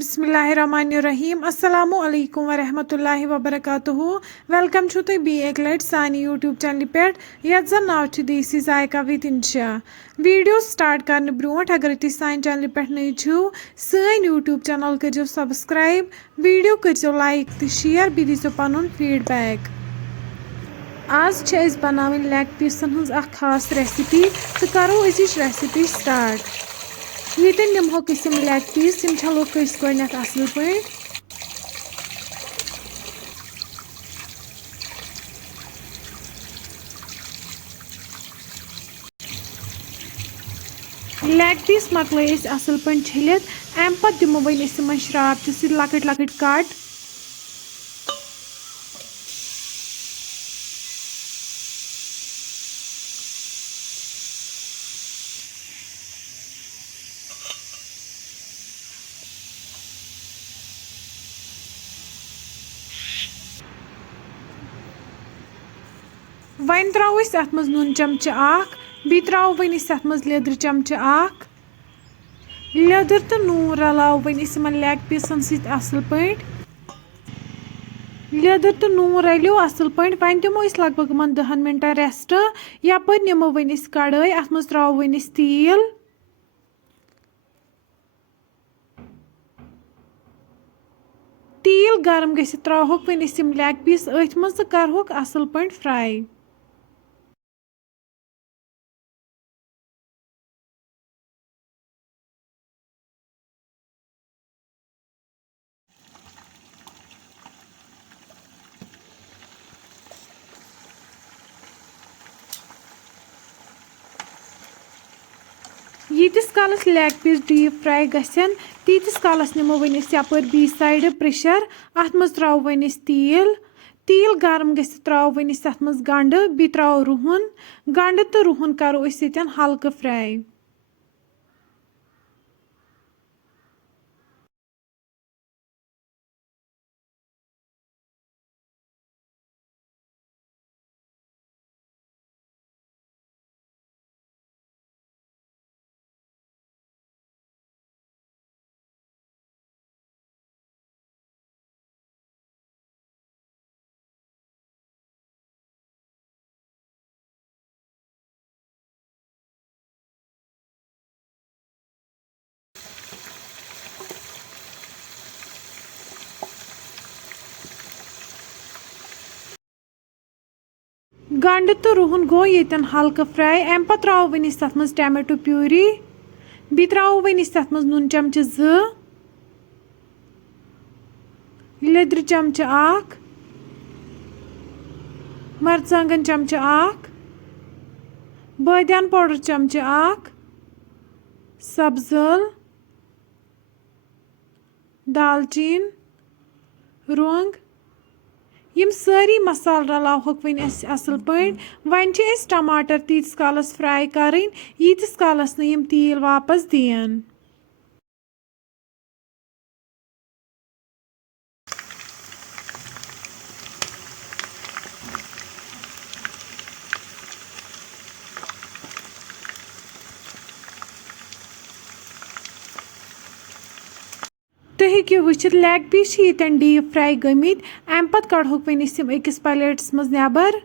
बिस्मिल्लाहिर्रहमानिर्रहीम अस्सलामु अलैकुम वरहमतुल्लाहि वबरकातुहू वेलकम छु तुम बी एक लट सानी यूट्यूब चैनल पे यथ जन नाव देसी जायका विद इंशा वीडियो स्टार्ट करने ब्रोट अगर तुम सान चैनल पे नई छो सन यूट्यूब चैनल करो सब्सक्राइब वीडियो करो लाइक तो शेयर बी दीजो पनुन फीडबैक। आज बनावन लेग पीसन हज खास रेसिपी तो करो अजिच रेसिपी स्टार्ट। ये निमहो किसम लेग पीस छलो कस गथ असल पे लेग पीस मकल असल पे छलित अम पे दिमो वन श्राप लकट लकट कट। वन त्रो अत मज नून चमचे बी त्रो वन अत मज लेदर चमचे लेदर तो नून रलाव वन लेग पीसन असल पे लेदर तो नून रलो असल पे वन दिमो लग भग 10 मिनटन रेस्ट यपर निमो वन कड़ाई अत मज त्रो वन तेल तेल गरम गसित त्रोक वन लेग पीस अथ मज करहोक असल पे फ्राई। यीतिस कालस लेग पीस डीप फ्राई गसन तीतिस कालस निमो वन यपर बी साइड प्रेशर अत मज त्रो वन तेल तेल गरम गसित त्रो वन अत मज गंड बी त्रो रुहन गंड तो रुहन करो हल्का फ्राई। गंड तो रुहन गो यन हल्का फ्राई अम पे त्रो वन तथ मज टमाटो प्यूरी बी त्रो वन तथ मज नून चमचे 2 लेदर चमचे 1 मरचांगन चमचे 1 बादियान पाउडर चमचे 1 सब्ज ٲl दालचीन रोंग यम सारी मसाल रलावक वन असल पे वन टमाटर तीस कालस फ्राई करें यीतिस कालस न यम तेल वापस दियन। तुम हेकियो वुचित लेग पीस यन डीप फ्राई गमित अम पे कड़ोक वन अकिस प्लेट्स मज नेबर।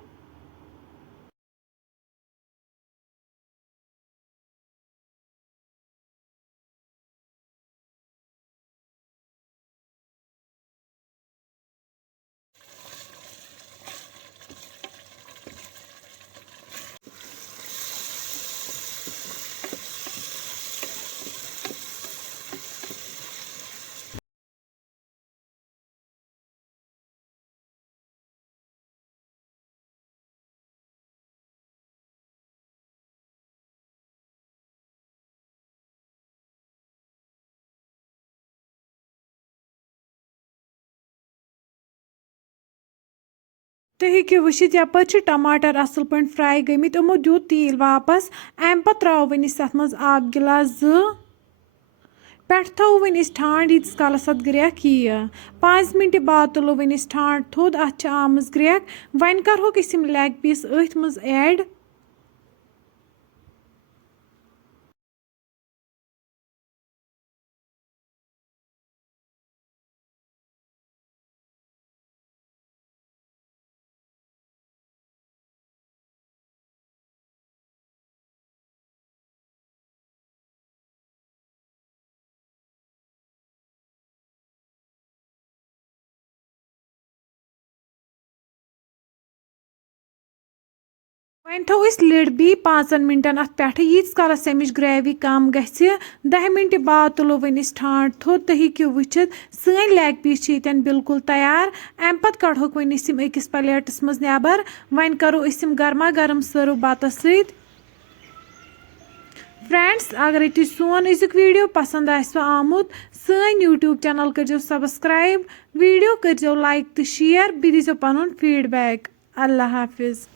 तुम हेकियो वुचित यपर टमाटर असल पे फ्राई गमित यमो दियुत तेल वापस अम पे त्रो वन अत मज आब गिलास 2 पे थो वन ठांड यीतिस कालस अत ग्रेक 5 मिनट बाद तुलो वन ठांड थोद अत आमज ग्रेक वन करहोक लेग पीस अथ मज ऐड। वहीं थो इस लिड भी 5 मिनटन अत पे यीज कालस अमिच ग्रेवी कम गि 10 मिनट बाद तुलो वन ठांड थोद तो हेकू वुचित सन लेग पीस बिल्कुल तैयार अम पत कड़ोक वन अकिस प्लेटस मज नबर वन करो गर्मा गर्म सर्व बत सत। फ्रेंड्स अगर तुम सोन अजुक वीडियो पसंद आमुत सन यूट्यूब चैनल करो सब्सक्राइब वीडियो करो लाइक तो शेयर बी दीजो पन फीडबैक। अल्लाह हाफिज।